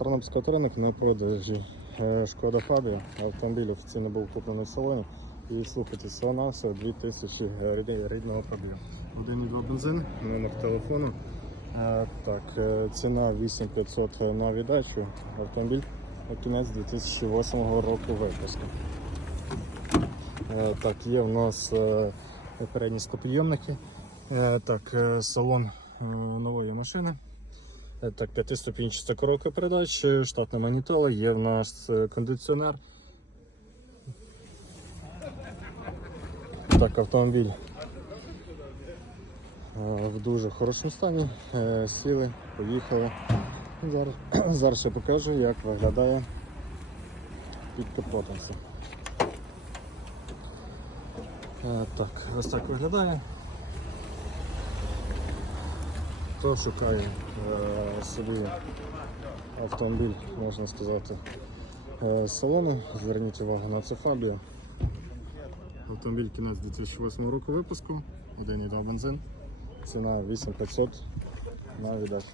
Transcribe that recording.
Тернопільського треника на продажі е, Шкода Фабія. Автомобіль офіційно був куплений в салоні. І слухайте, салона все 2000 рідного рідного пробігу. 1,2 бензин, номер телефону. Е, Так, е, ціна 8500 на віддачу. Автомобіль на кінець 2008 року випуску. Е, Так, є в нас е, передні склопідйомники. Е, Так, е, салон е, нової машини. Е, Так, п'ятиступінчаста коробка передач, е, штатна манітола, є в нас е, кондиціонер. Так, автомобіль в дуже хорошому стані. Сіли, поїхали. Зараз, зараз я покажу, як виглядає під капотом. Так, ось так виглядає. Хто шукає е, собі автомобіль, можна сказати, е, салону, зверніть увагу на це Фабіо. Автомобіль кінець 2008 року випуску, 1,2 бензин, ціна 8500 на віддачу.